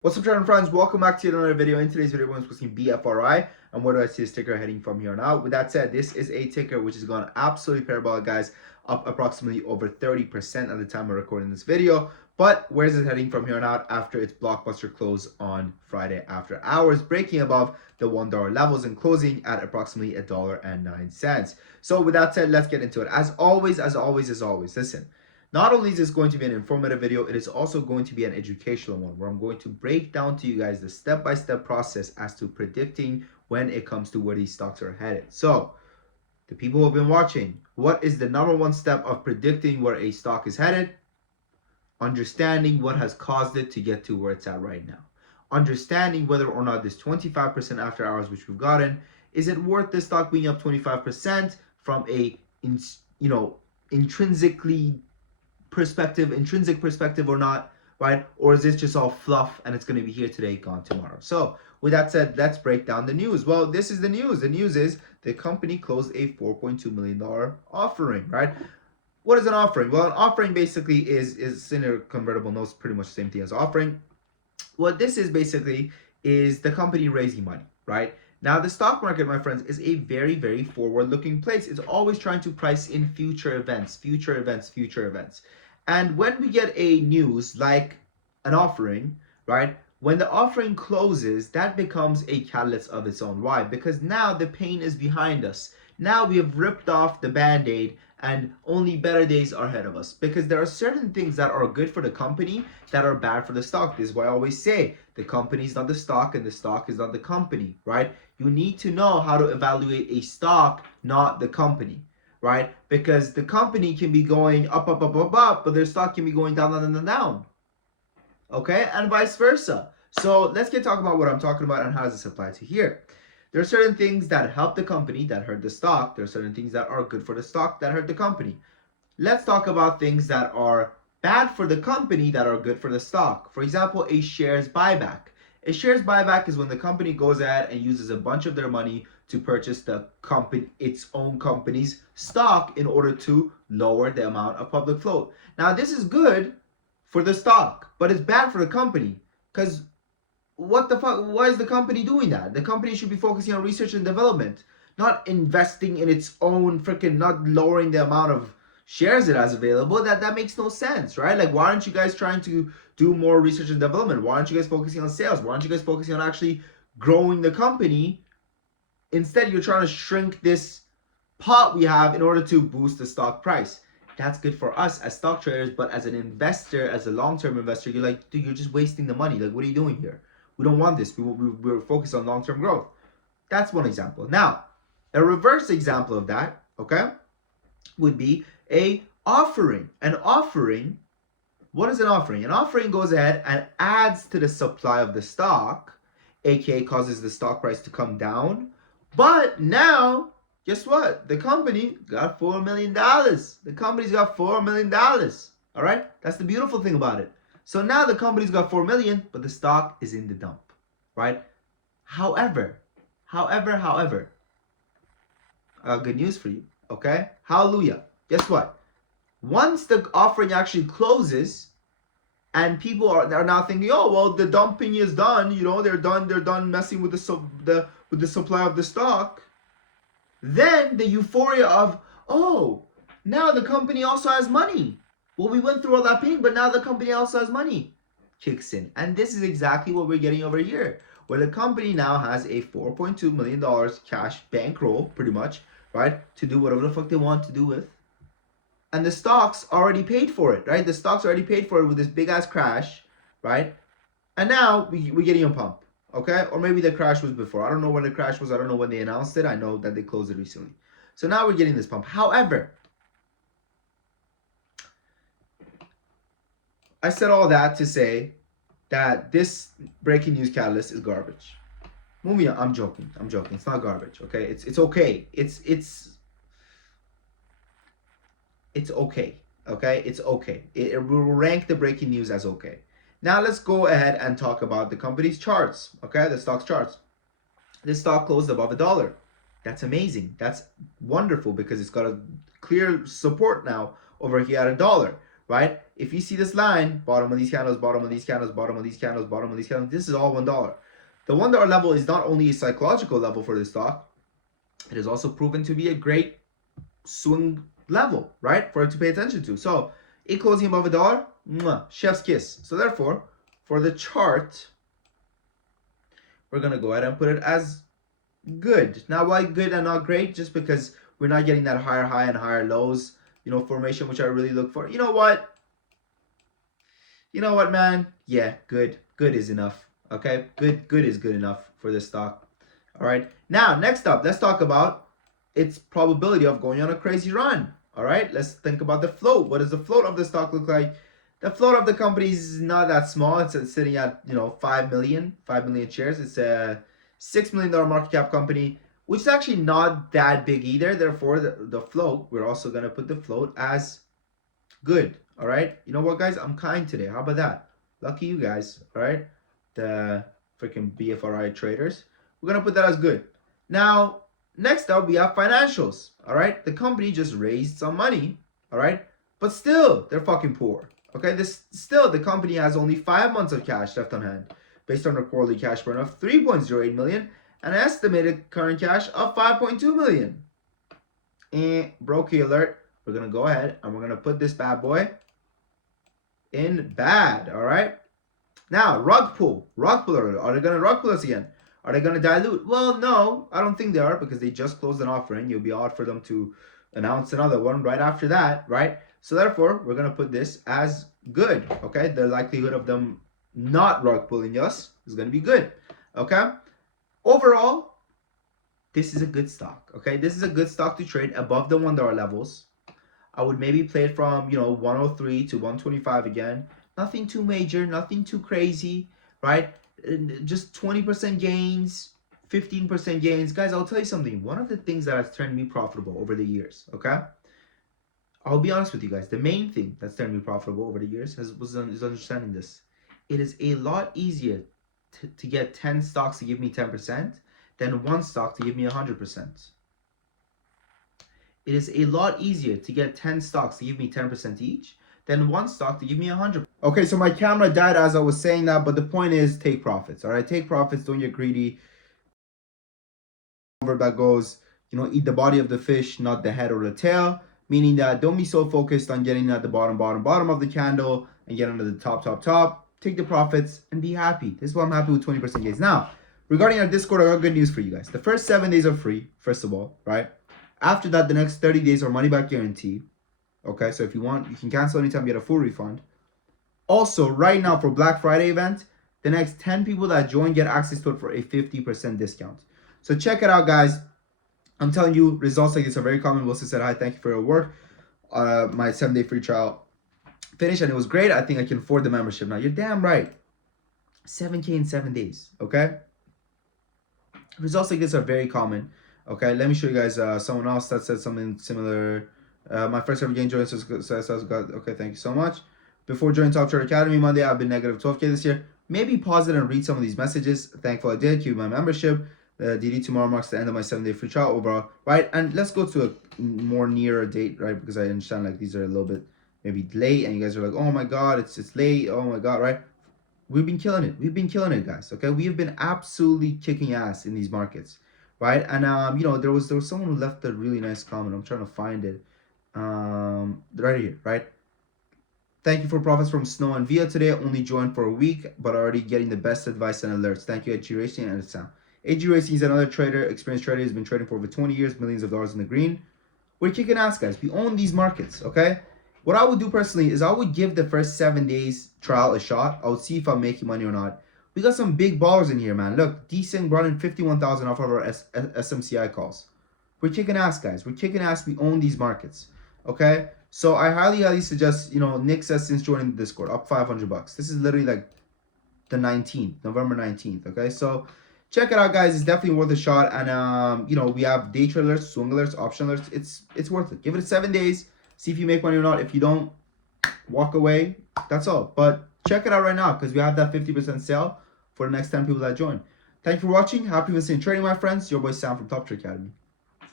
What's up, channel friends? Welcome back to another video. In today's video, we're discussing Bfri and where do I see this ticker heading from here on out. With that said, this is a ticker which has gone absolutely parabolic, guys, up approximately over 30% at the time of recording this video. But where's it heading from here on out after its blockbuster close on Friday after hours, breaking above the $1 levels and closing at approximately $1.09. So with that said, let's get into it. As always, listen. Not only is this going to be an informative video, it is also going to be an educational one where I'm going to break down to you guys the step-by-step process as to predicting when it comes to where these stocks are headed. So, the people who have been watching, what is the number one step of predicting where a stock is headed? Understanding what has caused it to get to where it's at right now. Understanding whether or not this 25% after hours which we've gotten, is it worth the stock being up 25% from a intrinsic perspective or not, right? Or is this just all fluff and it's going to be here today, gone tomorrow? So with that said, let's break down the news. Well, this is the news. The news is the company closed a $4.2 million offering, right? What is an offering? Well, an offering basically is senior convertible notes, pretty much the same thing as offering. What this is basically is the company raising money, right? Now, the stock market, my friends, is a very, very forward-looking place. It's always trying to price in future events. And when we get a news like an offering, right? When the offering closes, that becomes a catalyst of its own. Why? Because now the pain is behind us. Now we have ripped off the Band-Aid and only better days are ahead of us. Because there are certain things that are good for the company that are bad for the stock. This is why I always say the company is not the stock and the stock is not the company, right? You need to know how to evaluate a stock, not the company, right? Because the company can be going up, but their stock can be going down. Okay, and vice versa. So let's get talking about what I'm talking about and how does this apply to here. There are certain things that help the company that hurt the stock. There are certain things that are good for the stock that hurt the company. Let's talk about things that are bad for the company that are good for the stock. For example, a shares buyback. A shares buyback is when the company goes ahead and uses a bunch of their money to purchase its own company's stock in order to lower the amount of public float. Now, this is good for the stock, but it's bad for the company because what the fuck? Why is the company doing that? The company should be focusing on research and development, not investing in its own not lowering the amount of shares it has available. That makes no sense, right? Like, why aren't you guys trying to do more research and development? Why aren't you guys focusing on sales? Why aren't you guys focusing on actually growing the company? Instead, you're trying to shrink this pot we have in order to boost the stock price. That's good for us as stock traders, but as an investor, as a long-term investor, you're like, dude, you're just wasting the money. Like, what are you doing here? We don't want this. We're focused on long-term growth. That's one example. Now, a reverse example of that, okay, would be a offering. An offering, what is an offering? An offering goes ahead and adds to the supply of the stock, aka causes the stock price to come down. But now, guess what? The company got $4 million. The company's got $4 million. All right? That's the beautiful thing about it. So now the company's got 4 million, but the stock is in the dump, right? However, good news for you, okay? Hallelujah. Guess what? Once the offering actually closes, and people are now thinking, oh well, the dumping is done. You know, they're done messing with the supply of the stock. Then the euphoria of, oh, now the company also has money. Well, we went through all that pain, but now the company also has money kicks in. And this is exactly what we're getting over here, where the company now has a $4.2 million cash bankroll, pretty much, right, to do whatever the fuck they want to do with. And the stocks already paid for it, right? The stocks already paid for it with this big-ass crash, right? And now we're getting a pump, okay? Or maybe the crash was before. I don't know when the crash was. I don't know when they announced it. I know that they closed it recently. So now we're getting this pump. However, I said all that to say that this breaking news catalyst is garbage. Moving on. I'm joking. It's not garbage, okay? It's okay. It's okay, okay? It's okay. It will rank the breaking news as okay. Now let's go ahead and talk about the company's charts, okay? The stock's charts. This stock closed above $1. That's amazing. That's wonderful because it's got a clear support now over here at $1, right? If you see this line, bottom of these candles, bottom of these candles, bottom of these candles, bottom of these candles, this is all $1. The $1 level is not only a psychological level for this stock, it is also proven to be a great swing level, right? For it to pay attention to. So it closing above $1, chef's kiss. So therefore, for the chart, we're gonna go ahead and put it as good. Now, why good and not great? Just because we're not getting that higher high and higher lows, formation, which I really look for. You know what? You know what, man? Yeah, good. Good is enough. Okay? Good is good enough for this stock. All right? Now, next up, let's talk about its probability of going on a crazy run. All right? Let's think about the float. What does the float of the stock look like? The float of the company is not that small. It's sitting at, 5 million shares. It's a $6 million market cap company, which is actually not that big either. Therefore, the float, we're also going to put the float as good. All right. You know what, guys? I'm kind today. How about that? Lucky you guys. All right. The freaking Bfri traders. We're going to put that as good. Now, next up, we have financials. All right. The company just raised some money. All right. But still, they're fucking poor. Okay. The company has only 5 months of cash left on hand based on their quarterly cash burn of 3.08 million and an estimated current cash of 5.2 million. And brokey alert. We're going to go ahead and we're going to put this bad boy in bad, all right? Now, rug pull. Are they going to rug pull us again? Are they going to dilute? Well, no, I don't think they are because they just closed an offering. You'll be odd for them to announce another one right after that, right? So therefore, we're going to put this as good, okay? The likelihood of them not rug pulling us is going to be good, okay? Overall, this is a good stock, okay? This is a good stock to trade above the $1 levels. I would maybe play it from, 103 to 125 again. Nothing too major, nothing too crazy, right? Just 20% gains, 15% gains. Guys, I'll tell you something. One of the things that has turned me profitable over the years, okay? I'll be honest with you guys. The main thing that's turned me profitable over the years is understanding this. It is a lot easier to get 10 stocks to give me 10% than one stock to give me 100%. It is a lot easier to get 10 stocks to give me 10% each than one stock to give me 100. Okay, so my camera died as I was saying that, but the point is take profits, all right? Take profits, don't get greedy. That goes, eat the body of the fish, not the head or the tail, meaning that don't be so focused on getting at the bottom of the candle and get under the top. Take the profits and be happy. This is why I'm happy with 20% gains. Now, regarding our Discord, I got good news for you guys. The first 7 days are free, first of all, right? After that, the next 30 days are money back guarantee. Okay, so if you want, you can cancel anytime, get a full refund. Also, right now for Black Friday event, the next 10 people that join get access to it for a 50% discount. So check it out, guys. I'm telling you, results like this are very common. Wilson said, hi, thank you for your work. My 7-day free trial finished and it was great. I think I can afford the membership now. You're damn right. 7K in 7 days, okay? Results like this are very common. Okay, let me show you guys someone else that said something similar. My first ever game joined, okay, thank you so much. Before joining Top Trader Academy Monday, I've been negative 12K this year. Maybe pause it and read some of these messages. Thankful I did. Keep my membership. DD tomorrow marks the end of my 7-day free trial overall, right? And let's go to a more nearer date, right? Because I understand like these are a little bit maybe late, and you guys are like, oh my god, it's late. Oh my god, right? We've been killing it. We've been killing it, guys. Okay, we have been absolutely kicking ass in these markets. Right, and there was someone who left a really nice comment. I'm trying to find it, right here. Right, thank you for profits from Snow and Via today. Only joined for a week, but already getting the best advice and alerts. Thank you, AG Racing and Sound. AG Racing is another trader, experienced trader. He's been trading for over 20 years, millions of dollars in the green. We're kicking ass, guys. We own these markets. Okay, what I would do personally is I would give the first 7 days trial a shot. I would see if I'm making money or not. We got some big ballers in here, man. Look, D-Sync brought in 51,000 off of our SMCI calls. We're kicking ass, guys. We're kicking ass. We own these markets. Okay? So I highly suggest, Nick says since joining the Discord, up $500. This is literally like the 19th, November 19th. Okay? So check it out, guys. It's definitely worth a shot. And, we have day trade alerts, swing alerts, option alerts. It's worth it. Give it 7 days. See if you make money or not. If you don't, walk away. That's all. But check it out right now because we have that 50% sale for the next 10 people that join. Thank you for watching. Happy with trading, my friends. Your boy Sam from Top Trader Academy.